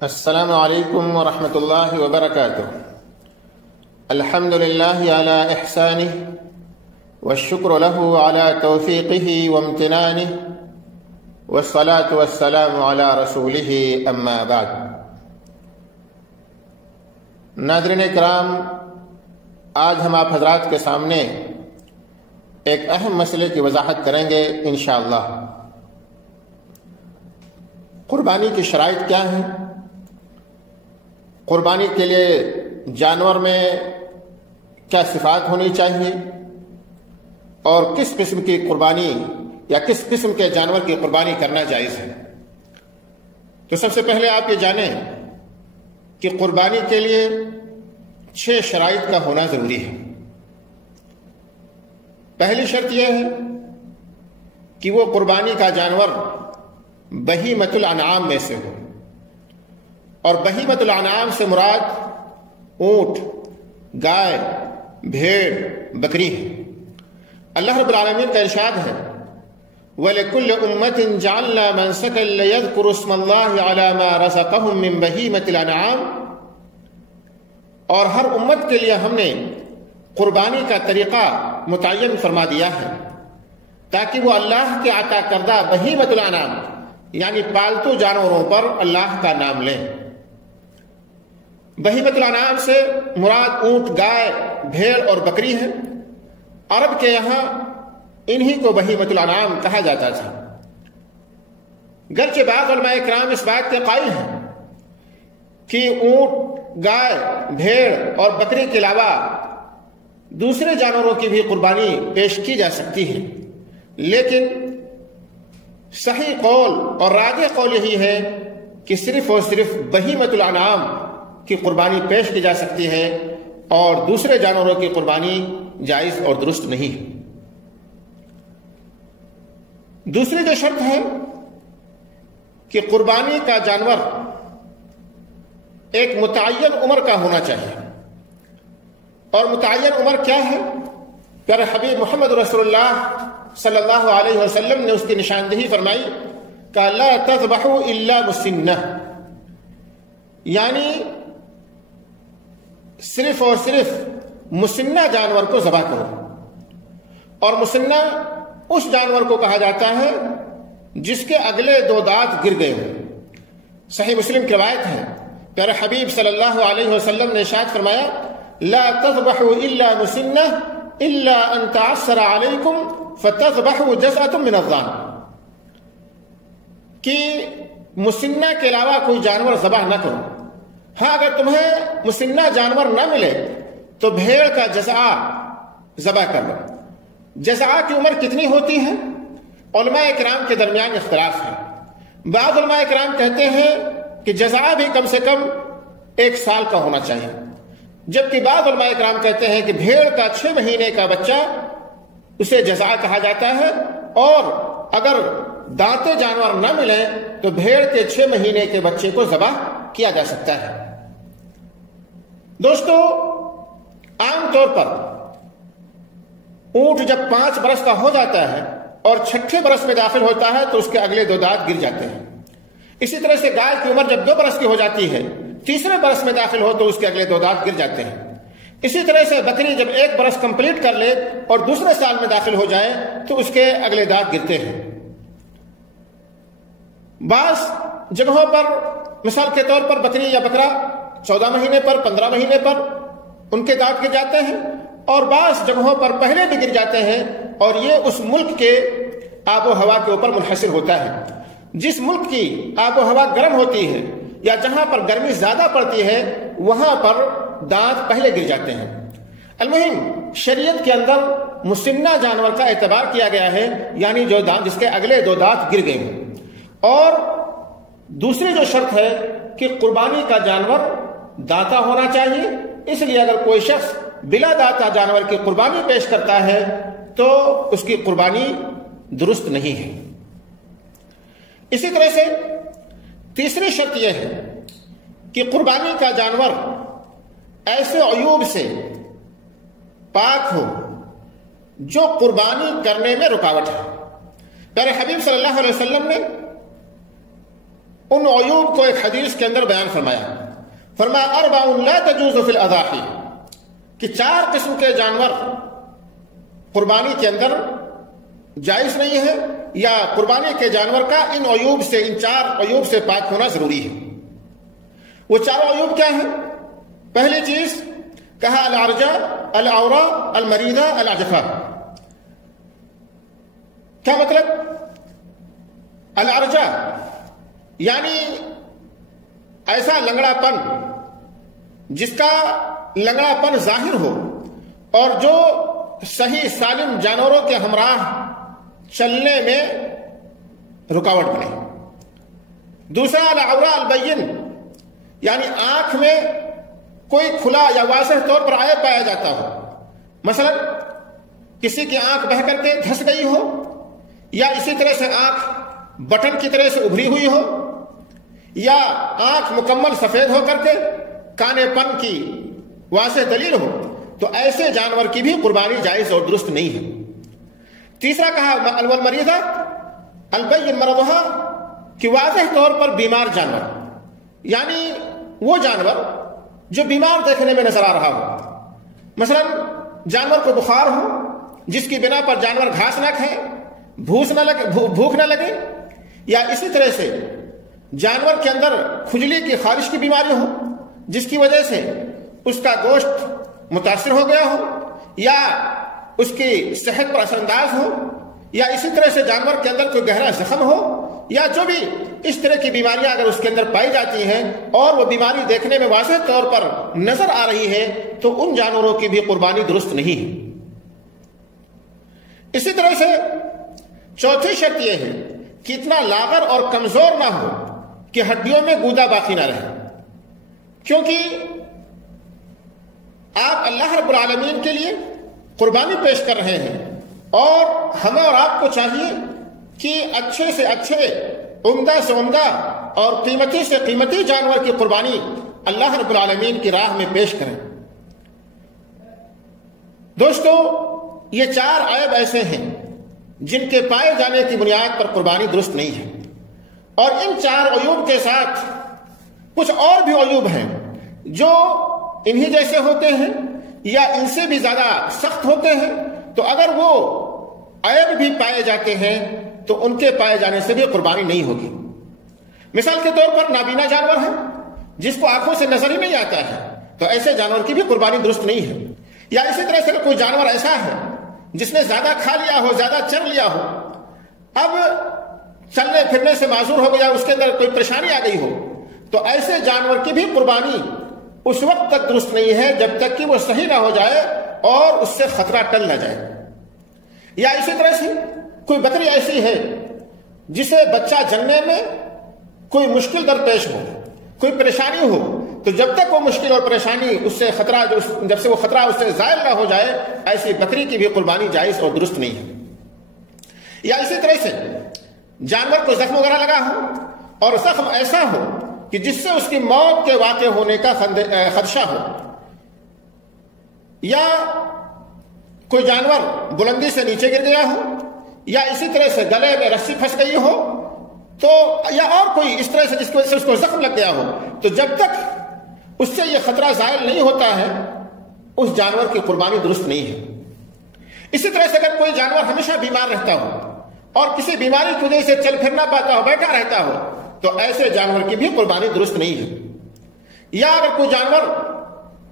السلام علیکم ورحمۃ اللہ وبرکاتہ۔ الحمد للہ علی احسانہ والشکر له علی توفیقہ وامتنانہ والصلاة والسلام علی رسولہ اما بعد۔ ناظرین کرام، آج ہم آپ حضرات کے سامنے ایک اہم مسئلے کی وضاحت کریں گے انشاءاللہ۔ قربانی کی شرائط کیا ہیں؟ قربانی کے لیے جانور میں کیا صفات ہونی چاہیے اور کس قسم کی قربانی یا کس قسم کے جانور کی قربانی کرنا جائز ہے؟ تو سب سے پہلے آپ یہ جانیں کہ قربانی کے لیے 6 شرائط کا ہونا ضروری ہے۔ پہلی شرط یہ ہے کہ وہ قربانی کا جانور بہیمۃ الانعام میں سے ہو، اور بہیمۃ الانعام سے مراد اونٹ، گائے، بھیڑ، بکری ہے۔ اللہ رب العالمین کا ارشاد ہے وَلِكُلِّ أُمَّةٍ جَعَلْنَا مَنسَكًا لِيَذْكُرُوا اسْمَ اللَّهِ عَلَى مَا رَزَقَهُم مِّن بَهِيمَةِ الْأَنْعَامِ، اور ہر امت کے لیے ہم نے قربانی کا طریقہ متعین فرما دیا ہے تاکہ وہ اللہ کے عطا کردہ بہیمۃ الانعام یعنی پالتو جانوروں پر اللہ کا نام لیں۔ بہیمۃ الانعام سے مراد اونٹ، گائے، بھیڑ اور بکری ہے۔ عرب کے یہاں انہی کو بہیمۃ الانعام کہا جاتا تھا، گرچہ بعض علماء کرام اس بات کے قائل ہیں کہ اونٹ، گائے، بھیڑ اور بکری کے علاوہ دوسرے جانوروں کی بھی قربانی پیش کی جا سکتی ہے، لیکن صحیح قول اور راجح قول یہی ہے کہ صرف اور صرف بہیمۃ الانعام کی قربانی پیش کی جا سکتی ہے اور دوسرے جانوروں کی قربانی جائز اور درست نہیں ہے۔ دوسری جو شرط ہے کہ قربانی کا جانور ایک متعین عمر کا ہونا چاہیے، اور متعین عمر کیا ہے؟ پیارے حبیب محمد رسول اللہ صلی اللہ علیہ وسلم نے اس کی نشاندہی فرمائی کہ لا تذبحوا الا مسنہ، یعنی صرف اور صرف مسنہ جانور کو ذبح کرو، اور مسنہ اس جانور کو کہا جاتا ہے جس کے اگلے 2 دانت گر گئے ہوں۔ صحیح مسلم کی روایت ہے، پیارے حبیب صلی اللہ علیہ وسلم نے ارشاد فرمایا لا تذبحوا الا مسنہ الا ان تعسر علیکم فتذبحوا جزءۃ من الضان، کہ مسنہ کے علاوہ کوئی جانور ذبح نہ کرو۔ ہاں، اگر تمہیں مسنہ جانور نہ ملے تو بھیڑ کا جزع ذبح کر لو۔ جزع کی عمر کتنی ہوتی ہے؟ علماء کرام کے درمیان اختلاف ہے۔ بعض علماء کرام کہتے ہیں کہ جزع بھی کم سے کم 1 سال کا ہونا چاہیے، جبکہ بعض علماء کرام کہتے ہیں کہ بھیڑ کا 6 مہینے کا بچہ اسے جزع کہا جاتا ہے، اور اگر دانتے جانور نہ ملیں تو بھیڑ کے 6 مہینے کے بچے کو ذبح کیا جا سکتا ہے۔ دوستو، عام طور پر اونٹ جب 5 برس کا ہو جاتا ہے اور 6 برس میں داخل ہوتا ہے تو اس کے اگلے 2 دانت گر جاتے ہیں۔ اسی طرح سے گائے کی عمر جب 2 برس کی ہو جاتی ہے، 3 برس میں داخل ہو تو اس کے اگلے 2 دانت گر جاتے ہیں۔ اسی طرح سے بکری جب 1 برس کمپلیٹ کر لے اور دوسرے سال میں داخل ہو جائے تو اس کے اگلے دانت گرتے ہیں۔ بعض جگہوں پر مثال کے طور پر بکری یا بکرا 14 مہینے پر، 15 مہینے پر ان کے دانت گر جاتے ہیں، اور بعض جگہوں پر پہلے بھی گر جاتے ہیں، اور یہ اس ملک کے آب و ہوا کے اوپر منحصر ہوتا ہے۔ جس ملک کی آب و ہوا گرم ہوتی ہے یا جہاں پر گرمی زیادہ پڑتی ہے وہاں پر دانت پہلے گر جاتے ہیں۔ المہم، شریعت کے اندر مسنہ جانور کا اعتبار کیا گیا ہے، یعنی جو دانت جس کے اگلے 2 دانت گر گئے ہیں۔ اور دوسری جو شرط ہے کہ قربانی کا جانور دانتا ہونا چاہیے، اس لیے اگر کوئی شخص بلا دانتا جانور کی قربانی پیش کرتا ہے تو اس کی قربانی درست نہیں ہے۔ اسی طرح سے تیسری شرط یہ ہے کہ قربانی کا جانور ایسے عیوب سے پاک ہو جو قربانی کرنے میں رکاوٹ ہے۔ پیارے حبیب صلی اللہ علیہ وسلم نے ان عیوب کو ایک حدیث کے اندر بیان فرمایا اربع لا تجوز فی الاضاحی، کہ 4 قسم کے جانور قربانی کے اندر جائز نہیں ہے، یا قربانی کے جانور کا ان عیوب سے، ان 4 عیوب سے پاک ہونا ضروری ہے۔ وہ 4 عیوب کیا ہیں؟ پہلی چیز کہا العرجہ، العورہ، المریضہ، العجفہ۔ کیا مطلب؟ العرجہ یعنی ایسا لنگڑا پن جس کا لنگڑا پن ظاہر ہو اور جو صحیح سالم جانوروں کے ہمراہ چلنے میں رکاوٹ بنے۔ دوسرا العورہ البین، یعنی آنکھ میں کوئی کھلا یا واضح طور پر عیب پایا جاتا ہو، مثلا کسی کی آنکھ بہہ کر کے دھس گئی ہو، یا اسی طرح سے آنکھ بٹن کی طرح سے ابھری ہوئی ہو، یا آنکھ مکمل سفید ہو کر کے کانے پن کی واضح دلیل ہو، تو ایسے جانور کی بھی قربانی جائز اور درست نہیں ہے۔ تیسرا کہا المریضہ البین مرضھا، کہ واضح طور پر بیمار جانور، یعنی وہ جانور جو بیمار دیکھنے میں نظر آ رہا ہو، مثلا جانور کو بخار ہو جس کی بنا پر جانور گھاس نہ کھائے، بھوک نہ لگے، یا اسی طرح سے جانور کے اندر کھجلی کی خارش کی بیماری ہو جس کی وجہ سے اس کا گوشت متاثر ہو گیا ہو، یا اس کی صحت پر اثر انداز ہو، یا اسی طرح سے جانور کے اندر کوئی گہرا زخم ہو، یا جو بھی اس طرح کی بیماریاں اگر اس کے اندر پائی جاتی ہیں اور وہ بیماری دیکھنے میں واضح طور پر نظر آ رہی ہے، تو ان جانوروں کی بھی قربانی درست نہیں ہے۔ اسی طرح سے چوتھی شرط یہ ہے کہ اتنا لاغر اور کمزور نہ ہو کہ ہڈیوں میں گودا باقی نہ رہے، کیونکہ آپ اللہ رب العالمین کے لیے قربانی پیش کر رہے ہیں، اور ہمیں اور آپ کو چاہیے کہ اچھے سے اچھے، عمدہ سے عمدہ اور قیمتی سے قیمتی جانور کی قربانی اللہ رب العالمین کی راہ میں پیش کریں۔ دوستو، یہ 4 عیب ایسے ہیں جن کے پائے جانے کی بنیاد پر قربانی درست نہیں ہے، اور ان 4 عیوب کے ساتھ کچھ اور بھی عیوب ہیں جو انہی جیسے ہوتے ہیں یا ان سے بھی زیادہ سخت ہوتے ہیں، تو اگر وہ عیب بھی پائے جاتے ہیں تو ان کے پائے جانے سے بھی قربانی نہیں ہوگی۔ مثال کے طور پر نابینا جانور ہے جس کو آنکھوں سے نظر ہی نہیں آتا ہے، تو ایسے جانور کی بھی قربانی درست نہیں ہے۔ یا اسی طرح سے کوئی جانور ایسا ہے جس نے زیادہ کھا لیا ہو، زیادہ چر لیا ہو، اب چلنے پھرنے سے معذور ہو گیا، اس کے اندر کوئی پریشانی آ گئی ہو، تو ایسے جانور کی بھی قربانی اس وقت تک درست نہیں ہے جب تک کہ وہ صحیح نہ ہو جائے اور اس سے خطرہ ٹل نہ جائے۔ یا اسی طرح سے کوئی بکری ایسی ہے جسے بچہ جننے میں کوئی مشکل درپیش ہو، کوئی پریشانی ہو، تو جب تک وہ مشکل اور پریشانی اس سے خطرہ، جب سے وہ خطرہ اس سے زائل نہ ہو جائے، ایسی بکری کی بھی قربانی جائز اور درست نہیں ہے۔ یا اسی طرح سے جانور کو زخم وغیرہ لگا ہو اور زخم ایسا ہو کہ جس سے اس کی موت کے واقع ہونے کا خدشہ ہو، یا کوئی جانور بلندی سے نیچے گر گیا ہو، یا اسی طرح سے گلے میں رسی پھنس گئی ہو، تو یا اور کوئی اس طرح سے جس کی وجہ سے اس کو زخم لگ گیا ہو، تو جب تک اس سے یہ خطرہ زائل نہیں ہوتا ہے اس جانور کی قربانی درست نہیں ہے۔ اسی طرح سے اگر کوئی جانور ہمیشہ بیمار رہتا ہو اور کسی بیماری کی وجہ سے چل پھر نہ پاتا ہو، بیٹھا رہتا ہو، تو ایسے جانور کی بھی قربانی درست نہیں ہے۔ یا اگر کوئی جانور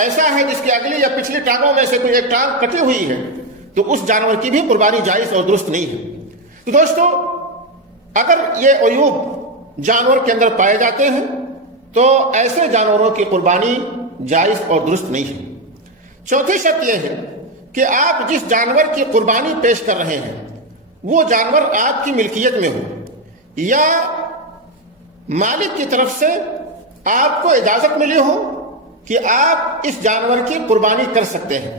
ایسا ہے جس کی اگلی یا پچھلی ٹانگوں میں سے کوئی ایک ٹانگ کٹی ہوئی ہے، تو اس جانور کی بھی قربانی جائز اور درست نہیں ہے۔ تو دوستو، اگر یہ عیوب جانور کے اندر پائے جاتے ہیں تو ایسے جانوروں کی قربانی جائز اور درست نہیں ہے۔ چوتھی شرط یہ ہے کہ آپ جس جانور کی قربانی پیش کر رہے ہیں وہ جانور آپ کی ملکیت میں ہو، یا مالک کی طرف سے آپ کو اجازت ملی ہو کہ آپ اس جانور کی قربانی کر سکتے ہیں،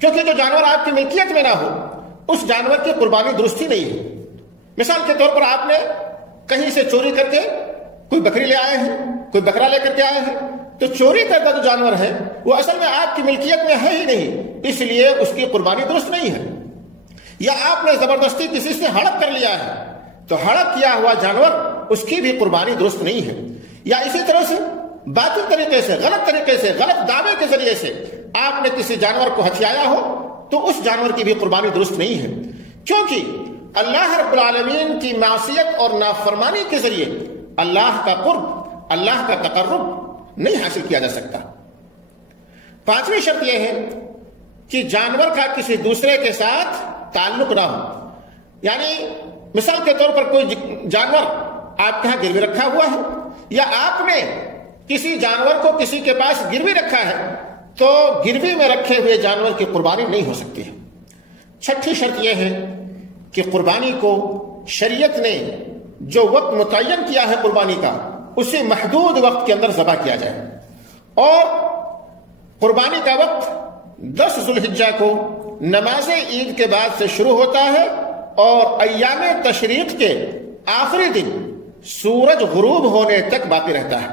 کیونکہ جو جانور آپ کی ملکیت میں نہ ہو اس جانور کی قربانی درست ہی نہیں ہے۔ مثال کے طور پر آپ نے کہیں سے چوری کر کے کوئی بکری لے آئے ہیں، کوئی بکرا لے کر کے آئے ہیں، تو چوری کردہ جو جانور ہے وہ اصل میں آپ کی ملکیت میں ہے ہی نہیں، اس لیے اس کی قربانی درست نہیں ہے۔ یا آپ نے زبردستی کسی سے ہڑپ کر لیا ہے، تو ہڑپ کیا ہوا جانور اس کی بھی قربانی درست نہیں ہے. یا اسی طرح سے باطل طریقے سے، غلط طریقے سے، غلط دعوے کے ذریعے سے آپ نے کسی جانور کو ہتھیایا ہو تو اس جانور کی بھی قربانی درست نہیں ہے، کیونکہ اللہ رب العالمین کی معصیت اور نافرمانی کے ذریعے اللہ کا قرب، اللہ کا تقرب نہیں حاصل کیا جا سکتا. پانچویں شرط یہ ہے کہ جانور کا کسی دوسرے کے ساتھ تعلق نہ ہو. یعنی مثال کے طور پر کوئی جانور آپ کے یہاں گروی رکھا ہوا ہے، یا آپ نے کسی جانور کو کسی کے پاس گروی رکھا ہے، تو گروی میں رکھے ہوئے جانور کی قربانی نہیں ہو سکتی ہے. چھٹی شرط یہ ہے کہ قربانی کو شریعت نے جو وقت متعین کیا ہے قربانی کا، اسی محدود وقت کے اندر ذبح کیا جائے. اور قربانی کا وقت 10 ذو الحجہ کو نماز عید کے بعد سے شروع ہوتا ہے اور ایام تشریق کے آخری دن سورج غروب ہونے تک باقی رہتا ہے.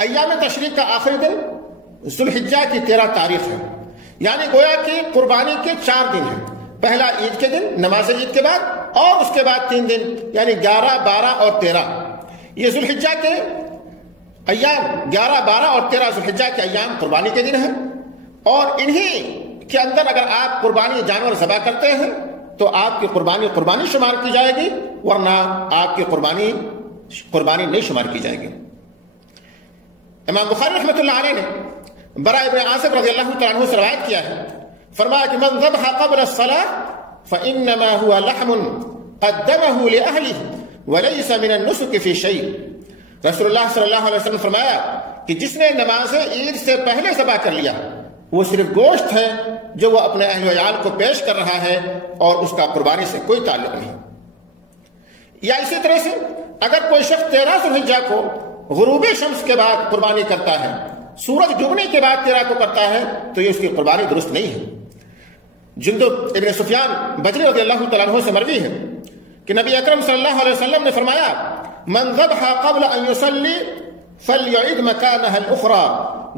ایام تشریق کا آخری دن ذو الحجہ کی 13 تاریخ ہے، یعنی گویا کہ قربانی کے 4 دن ہیں. پہلا عید کے دن، نماز عید کے بعد، اور اس کے بعد 3 دن یعنی 11، 12 اور 13. یہ ذو الحجہ کے ایام 11، 12 اور 13 ذو الحجہ کے ایام قربانی کے دن ہیں، اور انہی کے اندر اگر آپ قربانی جانور ذبح کرتے ہیں تو آپ کی قربانی شمار کی جائے گی، ورنہ آپ کی قربانی نہیں شمار کی جائے گی. امام بخاری رحمۃ اللہ علیہ نے براء ابن عازب رضی اللہ تعالیٰ عنہ سے روایت کیا ہے، فرمایا کہ من ذبح قبل الصلاة فإنما هو لحم قدمه لأهله وليس من النسك في شيء. رسول اللہ صلی اللہ علیہ وسلم فرمایا کہ جس نے نماز عید سے پہلے ذبح کر لیا وہ صرف گوشت ہے جو وہ اپنے اہل و عیال کو پیش کر رہا ہے، اور اس کا قربانی سے کوئی تعلق نہیں. یا اسی طرح سے اگر کوئی شخص 13 ذو الحجہ کو غروب شمس کے بعد قربانی کرتا ہے، سورج ڈوبنے کے بعد 13 کو کرتا ہے، تو یہ اس کی قربانی درست نہیں ہے. جندب ابن سفیان بجلی رضی اللہ تعالیٰ عنہ سے مروی ہے کہ نبی اکرم صلی اللہ علیہ وسلم نے فرمایا من ذبح قبل ان يصلي فليعد مكانها الاخرى.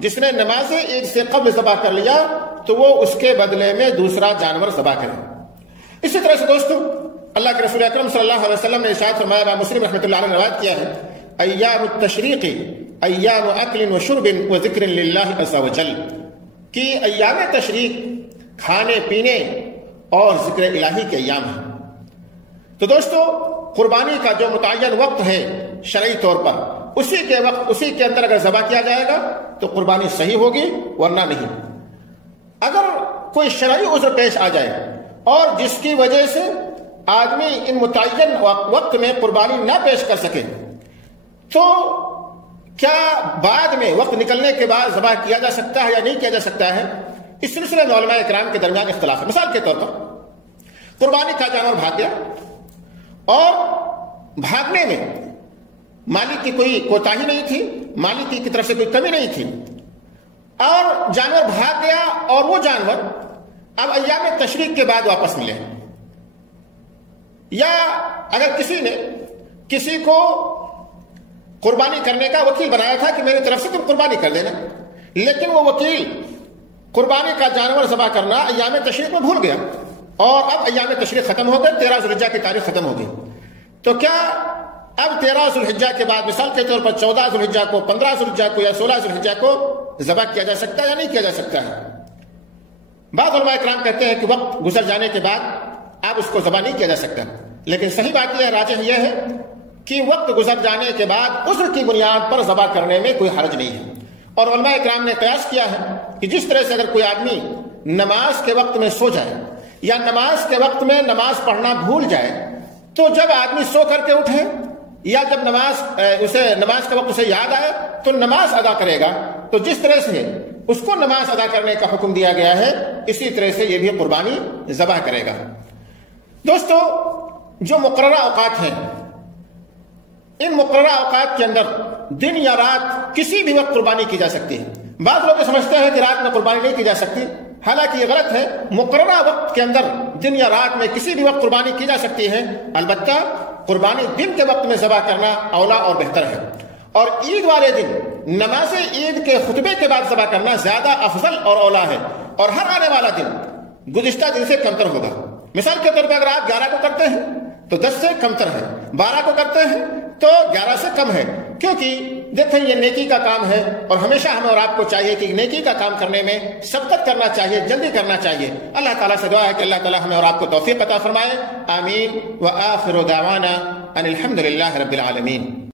جس نے نماز عید سے قبل ذبح کر لیا تو وہ اس کے بدلے میں دوسرا جانور ذبح کرے. اسی طرح سے دوستو اللہ کے رسول اکرم صلی اللہ علیہ وسلم نے ارشاد فرمایا، امام مسلم رحمۃ اللہ علیہ نے روایت کیا ہے، ایام التشریق ایام اکل و شرب و ذکر للہ عز وجل، کہ ایام تشریق کھانے پینے اور ذکر الہی کے ایام ہیں. تو دوستو قربانی کا جو متعین وقت ہے شرعی طور پر، اسی کے اندر اگر ذبح کیا جائے گا تو قربانی صحیح ہوگی، ورنہ نہیں. اگر کوئی شرعی عذر پیش آ جائے اور جس کی وجہ سے آدمی ان متعین وقت میں قربانی نہ پیش کر سکے، تو کیا بعد میں وقت نکلنے کے بعد ذبح کیا جا سکتا ہے یا نہیں کیا جا سکتا ہے؟ اس سلسلے میں علماء کرام کے درمیان اختلاف ہے. مثال کے طور پر قربانی کا جانور بھاگ گیا اور بھاگنے میں مالک کی کوئی کوتاہی نہیں تھی، مالک کی طرف سے کوئی کمی نہیں تھی، اور جانور بھاگ گیا اور وہ جانور اب ایام تشریق کے بعد واپس ملے. یا اگر کسی نے کسی کو قربانی کرنے کا وکیل بنایا تھا کہ میری طرف سے تم قربانی کر دینا، لیکن وہ وکیل قربانی کا جانور ذبح کرنا ایام تشریق میں بھول گیا، اور اب ایام تشریق ختم ہو گئے، 13 ذو الحجہ کی تاریخ ختم ہو گئی، تو کیا اب 13 ذو الحجہ کے بعد مثال کے طور پر 14 ذو الحجہ کو، 15 ذو الحجہ کو یا 16 ذو الحجہ کو ذبح کیا جا سکتا ہے یا نہیں کیا جا سکتا ہے؟ بعض علماء کرام کہتے ہیں کہ وقت گزر جانے کے بعد اب اس کو ذبح نہیں کیا جا سکتا، لیکن صحیح بات یہ راجح یہ ہے کہ وقت گزر جانے کے بعد عذر کی بنیاد پر ذبح کرنے میں کوئی حرج نہیں ہے. اور علماء کرام نے قیاس کیا ہے کہ جس طرح سے اگر کوئی آدمی نماز کے وقت میں سو جائے یا نماز کے وقت میں نماز پڑھنا بھول جائے، تو جب آدمی سو کر کے اٹھے یا جب نماز کا وقت اسے یاد آئے تو نماز ادا کرے گا. تو جس طرح سے اس کو نماز ادا کرنے کا حکم دیا گیا ہے، اسی طرح سے یہ بھی قربانی ذبح کرے گا. دوستو جو مقررہ اوقات ہیں، ان مقررہ اوقات کے اندر دن یا رات کسی بھی وقت قربانی کی جا سکتی ہے. بعض لوگ سمجھتے ہیں کہ رات میں قربانی نہیں کی جا سکتی، حالانکہ یہ غلط ہے. مقررہ وقت کے اندر دن یا رات میں کسی بھی وقت قربانی کی جا سکتی ہے، البتہ قربانی دن کے وقت میں ذبح کرنا اولا اور بہتر ہے. اور عید والے دن نماز عید کے خطبے کے بعد ذبح کرنا زیادہ افضل اور اولا ہے، اور ہر آنے والا دن گزشتہ دن سے کمتر ہوگا. مثال کے طور پر اگر آپ 11 کو کرتے ہیں تو 10 سے کمتر ہے، 12 کو کرتے ہیں تو 11 سے کم ہے، کیونکہ دیکھیں یہ نیکی کا کام ہے اور ہمیشہ ہمیں اور آپ کو چاہیے کہ نیکی کا کام کرنے میں سبقت کرنا چاہیے، جلدی کرنا چاہیے۔ اللہ تعالیٰ سے دعا ہے کہ اللہ تعالیٰ ہمیں اور آپ کو توفیق عطا فرمائے۔ آمین۔ وآخر دعوانا ان الحمد للہ رب العالمین۔